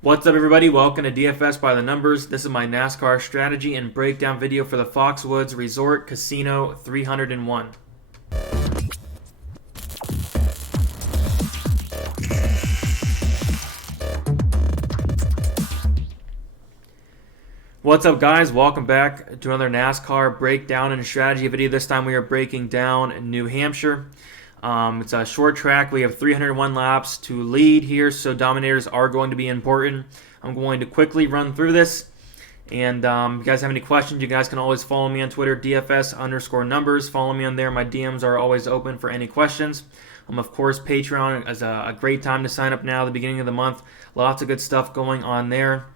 What's up, everybody? Welcome to DFS by the Numbers. This is my NASCAR strategy and breakdown video for the Foxwoods Resort Casino 301. What's up, guys? Welcome back to another NASCAR breakdown and strategy video. This time we are breaking down New Hampshire. It's a short track. We have 301 laps to lead here, so dominators are going to be important. I'm going to quickly run through this. And if you guys have any questions, you guys can always follow me on Twitter, DFS_numbers. Follow me on there. My DMs are always open for any questions. Of course, Patreon is a great time to sign up now, the beginning of the month. Lots of good stuff going on there.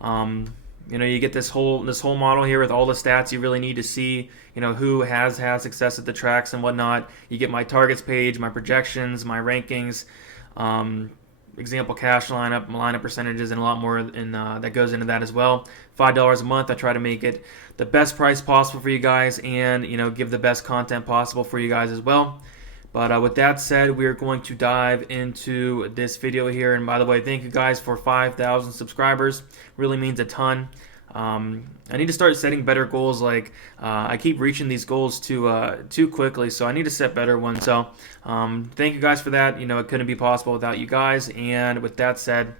You get this whole model here with all the stats you really need to see, who has had success at the tracks and whatnot. You get my targets page, my projections, my rankings, example cash lineup percentages, and a lot more that goes into that as well. $5 a month. I try to make it the best price possible for you guys and, give the best content possible for you guys as well. But with that said, we're going to dive into this video here. And by the way, thank you guys for 5,000 subscribers. Really means a ton. I need to start setting better goals. I keep reaching these goals too quickly, so I need to set better ones. So thank you guys for that. It couldn't be possible without you guys. And with that said,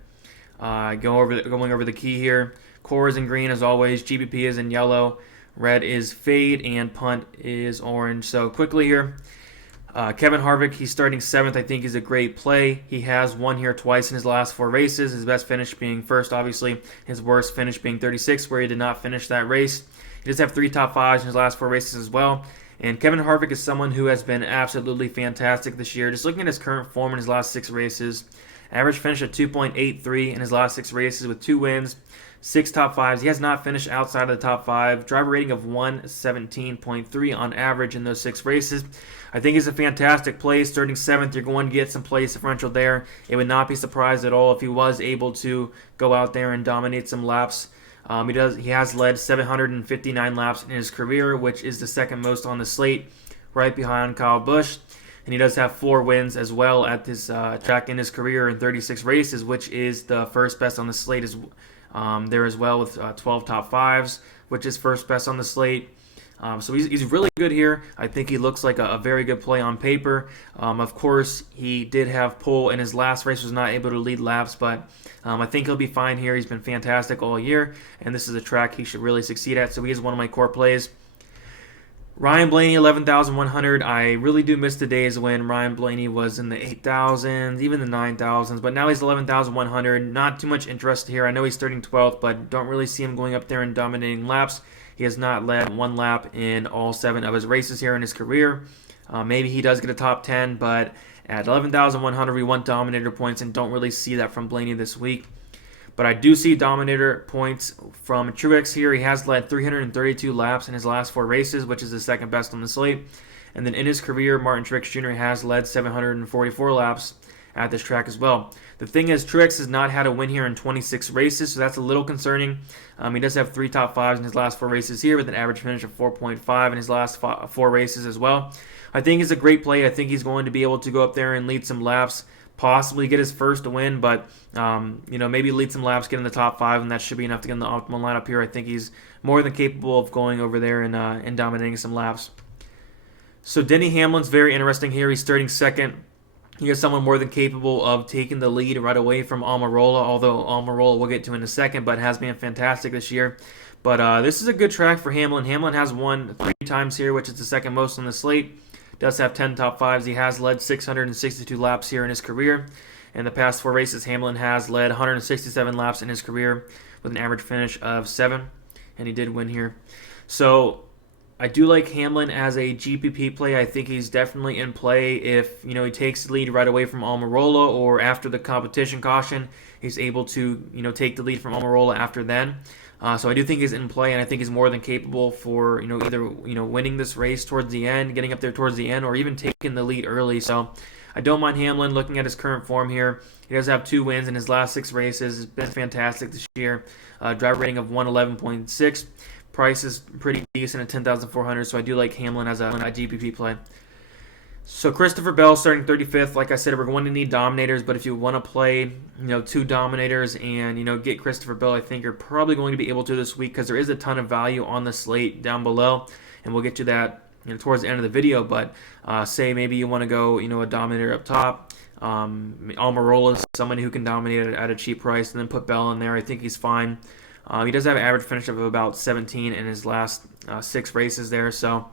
going over the key here. Core is in green as always. GBP is in yellow. Red is fade, and punt is orange. So quickly here. Kevin Harvick, he's starting 7th. I think he's a great play. He has won here twice in his last 4 races. His best finish being first, obviously. His worst finish being 36th, where he did not finish that race. He does have 3 top 5s in his last 4 races as well. And Kevin Harvick is someone who has been absolutely fantastic this year. Just looking at his current form in his last 6 races. Average finish at 2.83 in his last 6 races with 2 wins, 6 top 5s. He has not finished outside of the top 5. Driver rating of 117.3 on average in those 6 races. I think he's a fantastic play. Starting 7th, you're going to get some place differential there. It would not be surprised at all if he was able to go out there and dominate some laps. He has led 759 laps in his career, which is the second most on the slate, right behind Kyle Busch. And he does have 4 wins as well at this track in his career in 36 races, which is the first best on the slate there as well with 12 top 5s, which is first best on the slate. So he's really good here. I think he looks like a very good play on paper. Of course, he did have pole in his last race, was not able to lead laps, but I think he'll be fine here. He's been fantastic all year, and this is a track he should really succeed at, so he is one of my core plays. Ryan Blaney, 11,100. I really do miss the days when Ryan Blaney was in the 8,000s, even the 9,000s, but now he's 11,100. Not too much interest here. I know he's starting 12th, but don't really see him going up there and dominating laps. He has not led 1 lap in all 7 of his races here in his career. Maybe he does get a top 10, but at 11,100, we want dominator points and don't really see that from Blaney this week. But I do see dominator points from Truex here. He has led 332 laps in his last 4 races, which is the second best on the slate. And then in his career, Martin Truex Jr. has led 744 laps at this track as well. The thing is, Truex has not had a win here in 26 races, so that's a little concerning. He does have 3 top 5s in his last 4 races here with an average finish of 4.5 in his last 4 races as well. I think it's a great play. I think he's going to be able to go up there and lead some laps, possibly get his first win, but maybe lead some laps, get in the top 5, and that should be enough to get in the optimal lineup here. I think he's more than capable of going over there and dominating some laps. So Denny Hamlin's very interesting here. He's starting 2nd. He is someone more than capable of taking the lead right away from Almirola, although Almirola we'll get to in a second, but has been fantastic this year. But this is a good track for Hamlin. Hamlin has won 3 times here, which is the second most on the slate. Does have 10 top 5s. He has led 662 laps here in his career. In the past 4 races, Hamlin has led 167 laps in his career with an average finish of 7, and he did win here. So I do like Hamlin as a GPP play. I think he's definitely in play if he takes the lead right away from Almirola, or after the competition caution, he's able to take the lead from Almirola after then. So I do think he's in play, and I think he's more than capable for either winning this race towards the end, getting up there towards the end, or even taking the lead early. So I don't mind Hamlin looking at his current form here. He does have 2 wins in his last 6 races. It's been fantastic this year. Driver rating of 111.6. Price is pretty decent at 10,400, so I do like Hamlin as a GPP play. So Christopher Bell starting 35th. Like I said, we're going to need dominators, but if you want to play, two dominators and get Christopher Bell, I think you're probably going to be able to this week because there is a ton of value on the slate down below, and we'll get to that towards the end of the video. But say maybe you want to go, a dominator up top. Almirola is somebody who can dominate at a cheap price, and then put Bell in there. I think he's fine. He does have an average finish of about 17 in his last 6 races there, so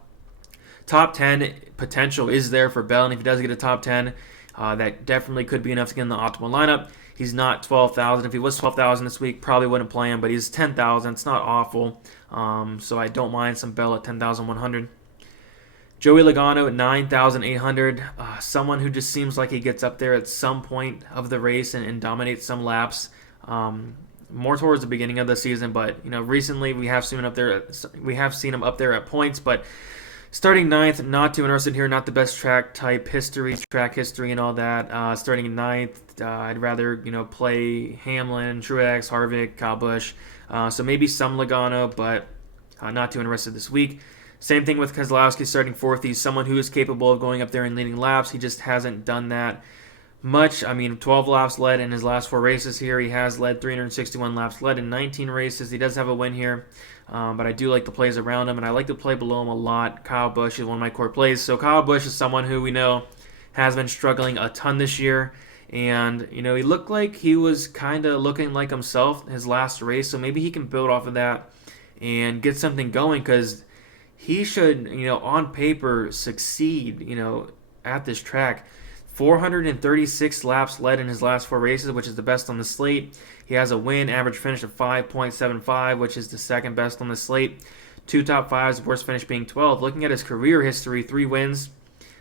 top 10 potential is there for Bell, and if he does get a top 10, that definitely could be enough to get in the optimal lineup. He's not 12,000. If he was 12,000 this week, probably wouldn't play him, but he's 10,000. It's not awful, so I don't mind some Bell at 10,100. Joey Logano at 9,800. Someone who just seems like he gets up there at some point of the race and dominates some laps. More towards the beginning of the season, but recently we have seen him up there. We have seen him up there at points, but starting 9th, not too interested here. Not the best track history and all that. Starting 9th, I'd rather play Hamlin, Truex, Harvick, Kyle Busch. So maybe some Logano, but not too interested this week. Same thing with Keselowski starting 4th. He's someone who is capable of going up there and leading laps. He just hasn't done that much. 12 laps led in his last 4 races here. He has led 361 laps led in 19 races. He does have a win here, but I do like the plays around him, and I like to play below him a lot. Kyle Busch is one of my core plays. So Kyle Busch is someone who we know has been struggling a ton this year, and he looked like he was kind of looking like himself his last race, so maybe he can build off of that and get something going, because he should, on paper, succeed, at this track. 436 laps led in his last 4 races, which is the best on the slate. He has a win average finish of 5.75, which is the second best on the slate. 2 top 5s, worst finish being 12. Looking at his career history, 3 wins,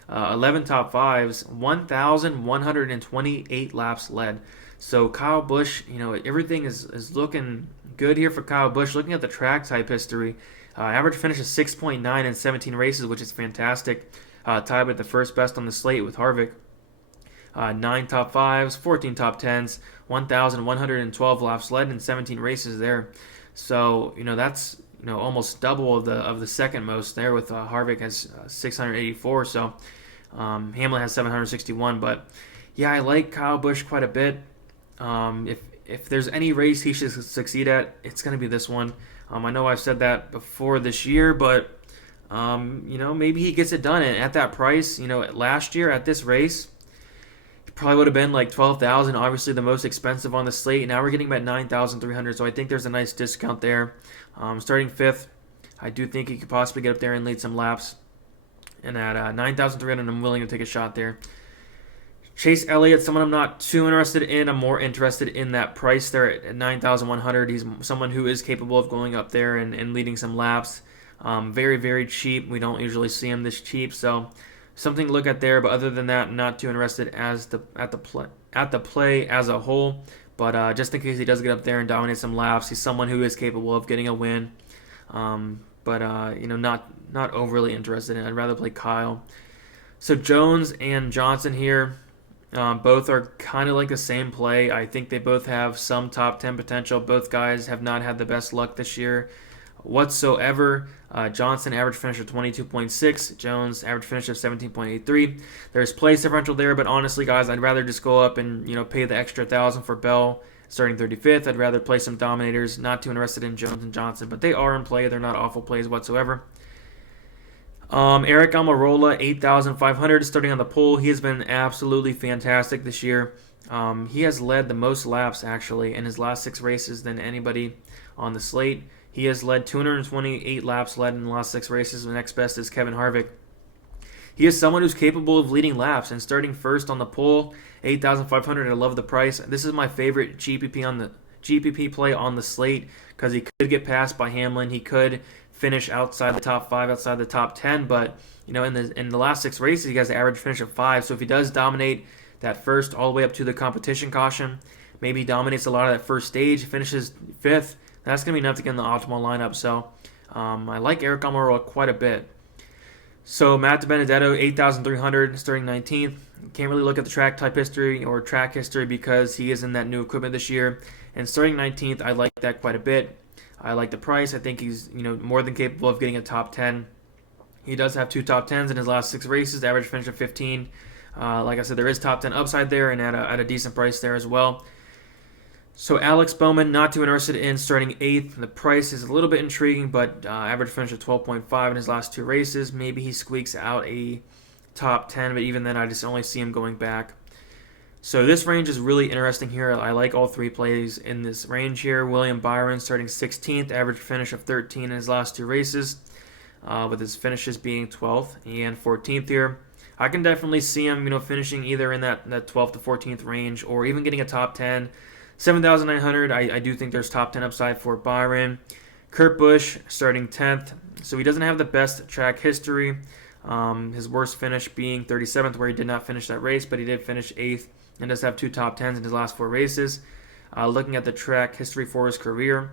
11 top 5s, 1,128 laps led. So Kyle Busch, everything is looking good here for Kyle Busch. Looking at the track type history, average finish is 6.9 in 17 races, which is fantastic. Tied with the first best on the slate with Harvick. 9 top 5s, 14 top 10s, 1,112 laps led in 17 races there. So that's almost double of the second most there, with Harvick has 684. So Hamlin has 761. But yeah, I like Kyle Busch quite a bit. If there's any race he should succeed at, it's going to be this one. I know I've said that before this year, but maybe he gets it done. And at that price, last year at this race, he probably would have been like 12,000, obviously the most expensive on the slate. Now we're getting him at 9,300, so I think there's a nice discount there. Starting 5th, I do think he could possibly get up there and lead some laps. And at 9,300, I'm willing to take a shot there. Chase Elliott, someone I'm not too interested in. I'm more interested in that price there at 9,100. He's someone who is capable of going up there and leading some laps. Very, very cheap. We don't usually see him this cheap, so something to look at there. But other than that, I'm not too interested at the play as a whole. But just in case he does get up there and dominate some laps, he's someone who is capable of getting a win. Not overly interested in. I'd rather play Kyle. So Jones and Johnson here. Both are kind of like the same play. I think they both have some top 10 potential. Both guys have not had the best luck this year whatsoever. Johnson average finish of 22.6. Jones average finish of 17.83. There's place differential there, but honestly, guys, I'd rather just go up and pay the extra 1,000 for Bell starting 35th. I'd rather play some dominators. Not too interested in Jones and Johnson, but they are in play. They're not awful plays whatsoever. Eric Almirola, 8,500, starting on the pole. He has been absolutely fantastic this year. He has led the most laps, actually, in his last 6 races than anybody on the slate. He has led 228 laps led in the last 6 races. The next best is Kevin Harvick. He is someone who's capable of leading laps and starting first on the pole. 8,500. I love the price. This is my favorite GPP play on the slate because he could get passed by Hamlin. He could finish outside the top 5, outside the top 10, but in the last 6 races he has an average finish of 5. So if he does dominate that first all the way up to the competition caution, maybe he dominates a lot of that first stage, finishes 5th, that's going to be enough to get in the optimal lineup. So I like Eric Almirola quite a bit. So Matt DiBenedetto, 8,300, starting 19th. Can't really look at the track type history or track history because he is in that new equipment this year. And starting 19th, I like that quite a bit. I like the price. I think he's more than capable of getting a top 10. He does have two top 10s in his last 6 races, the average finish of 15. Like I said, there is top 10 upside there and at a decent price there as well. So Alex Bowman, not too interested in starting 8th. The price is a little bit intriguing, but average finish of 12.5 in his last 2 races. Maybe he squeaks out a top 10, but even then I just only see him going back. So this range is really interesting here. I like all 3 plays in this range here. William Byron starting 16th, average finish of 13 in his last 2 races, with his finishes being 12th and 14th here. I can definitely see him, finishing either in that 12th to 14th range or even getting a top 10. 7,900, I do think there's top 10 upside for Byron. Kurt Busch starting 10th, so he doesn't have the best track history. His worst finish being 37th, where he did not finish that race, but he did finish 8th and does have 2 top 10s in his last 4 races. Looking at the track history for his career,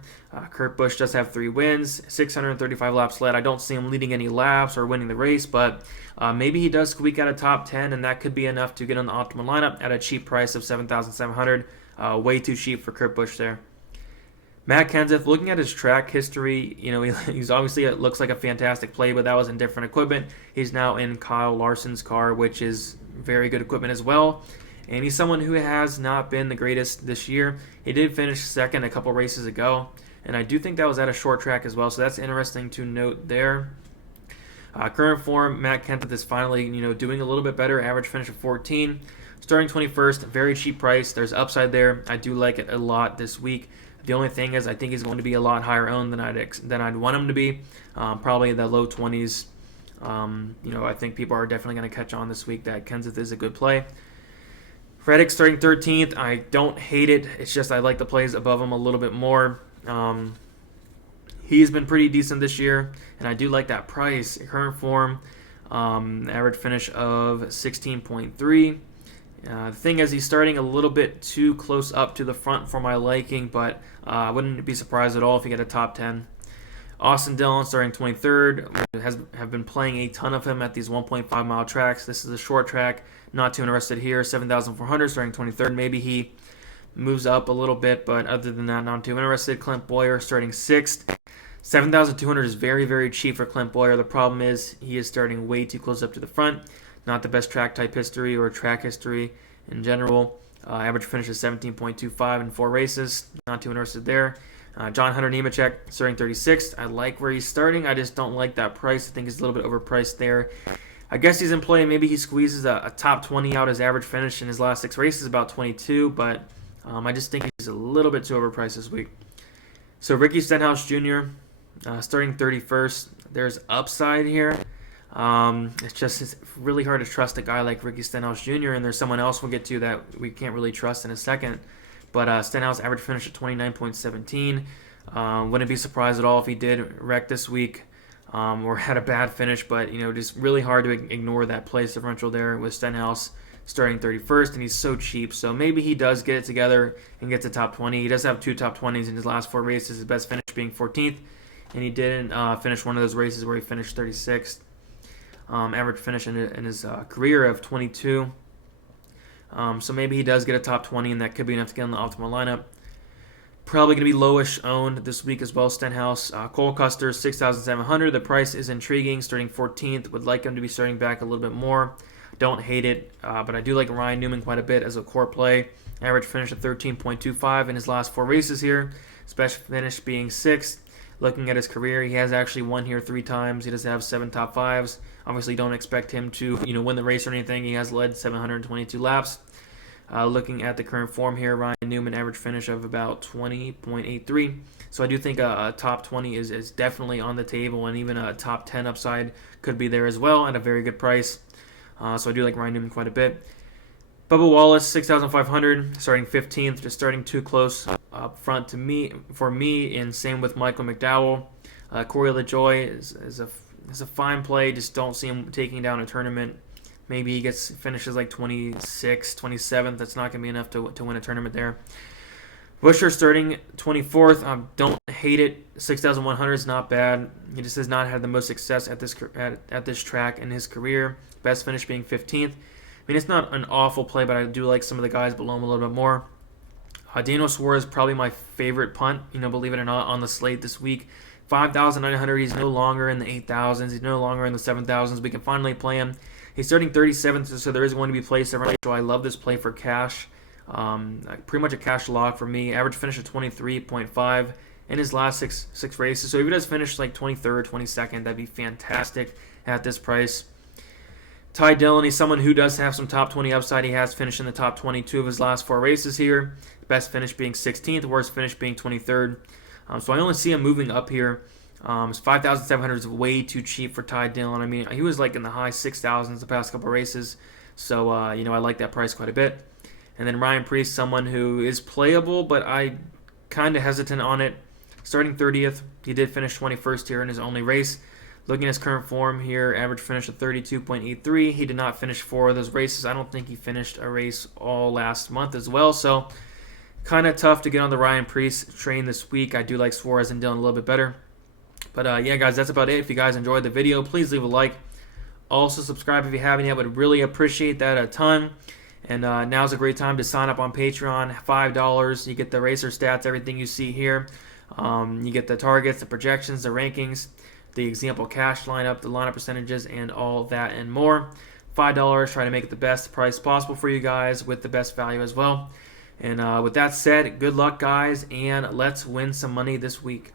Kurt Busch does have 3 wins, 635 laps led. I don't see him leading any laps or winning the race, but maybe he does squeak out a top 10, and that could be enough to get on the optimal lineup at a cheap price of 7,700. Way too cheap for Kurt Busch there. Matt Kenseth, looking at his track history, he's obviously, it looks like a fantastic play, but that was in different equipment. He's now in Kyle Larson's car, which is very good equipment as well. And he's someone who has not been the greatest this year. He did finish second a couple races ago, and I do think that was at a short track as well, so that's interesting to note there. Current form, Matt Kenseth is finally, doing a little bit better. Average finish of 14. Starting 21st, very cheap price. There's upside there. I do like it a lot this week. The only thing is I think he's going to be a lot higher owned than I'd want him to be. Probably the low 20s. I think people are definitely going to catch on this week that Kenseth is a good play. Reddick starting 13th. I don't hate it. It's just I like the plays above him a little bit more. He's been pretty decent this year, and I do like that price. Current form, average finish of 16.3. The thing is, he's starting a little bit too close up to the front for my liking, but I wouldn't be surprised at all if he get a top 10. Austin Dillon starting 23rd. Have been playing a ton of him at these 1.5 mile tracks. This is a short track. Not too interested here. 7,400 starting 23rd. Maybe he moves up a little bit, but other than that, not too interested. Clint Boyer starting 6th. 7,200 is very, very cheap for Clint Boyer. The problem is he is starting way too close up to the front. Not the best track type history or track history in general. Average finish is 17.25 in 4 races. Not too interested there. John Hunter Nemechek starting 36th. I like where he's starting. I just don't like that price. I think he's a little bit overpriced there. I guess he's in play. Maybe he squeezes a top 20 out. His average finish in his last 6 races is about 22, but I just think he's a little bit too overpriced this week. So Ricky Stenhouse Jr. Starting 31st. There's upside here. It's really hard to trust a guy like Ricky Stenhouse Jr., and there's someone else we'll get to that we can't really trust in a second. But Stenhouse average finish at 29.17. Wouldn't be surprised at all if he did wreck this week or had a bad finish, but just really hard to ignore that place differential there with Stenhouse starting 31st, and he's so cheap. So maybe he does get it together and gets a top 20. He does have 2 top 20s in his last 4 races, his best finish being 14th, and he didn't finish one of those races where he finished 36th. Average finish in his career of 22. So maybe he does get a top 20, and that could be enough to get on the optimal lineup. Probably going to be lowish owned this week as well, Stenhouse. Cole Custer, 6,700. The price is intriguing, starting 14th. Would like him to be starting back a little bit more. Don't hate it, but I do like Ryan Newman quite a bit as a core play. Average finish of 13.25 in his last 4 races here. Special finish being 6th. Looking at his career, he has actually won here 3 times. He does have 7 top 5s. Obviously, don't expect him to win the race or anything. He has led 722 laps. Looking at the current form here, Ryan Newman average finish of about 20.83. So I do think a top 20 is definitely on the table, and even a top 10 upside could be there as well at a very good price. So I do like Ryan Newman quite a bit. Bubba Wallace, 6,500, starting 15th, just starting too close up front for me, and same with Michael McDowell. Corey LaJoie is a fine play, just don't see him taking down a tournament. Maybe he finishes like 26th, 27th. That's not going to be enough to win a tournament there. Buescher starting 24th. Don't hate it. 6,100 is not bad. He just has not had the most success at this track in his career. Best finish being 15th. I mean, it's not an awful play, but I do like some of the guys below him a little bit more. Daniel Suarez is probably my favorite punt, believe it or not, on the slate this week. 5,900. He's no longer in the 8,000s. He's no longer in the 7,000s. We can finally play him. He's starting 37th, so there is going to be plays every night. So I love this play for cash. Pretty much a cash lock for me. Average finish of 23.5 in his last six races. So if he does finish like 23rd, 22nd, that'd be fantastic at this price. Ty Dillon, he's someone who does have some top 20 upside. He has finished in the top 22 of his last 4 races here. Best finish being 16th, worst finish being 23rd. So I only see him moving up here. 5,700 is way too cheap for Ty Dillon. I mean, he was like in the high 6,000s the past couple races. So, I like that price quite a bit. And then Ryan Preece, someone who is playable, but I kind of hesitant on it. Starting 30th, he did finish 21st here in his only race. Looking at his current form here, average finish of 32.83. He did not finish 4 of those races. I don't think he finished a race all last month as well. So kind of tough to get on the Ryan Preece train this week. I do like Suarez and Dillon a little bit better. But yeah, guys, that's about it. If you guys enjoyed the video, please leave a like. Also, subscribe if you haven't yet. I would really appreciate that a ton. And now's a great time to sign up on Patreon. $5. You get the racer stats, everything you see here. You get the targets, the projections, the rankings, the example cash lineup, the lineup percentages, and all that and more. $5. Try to make it the best price possible for you guys with the best value as well. And with that said, good luck, guys, and let's win some money this week.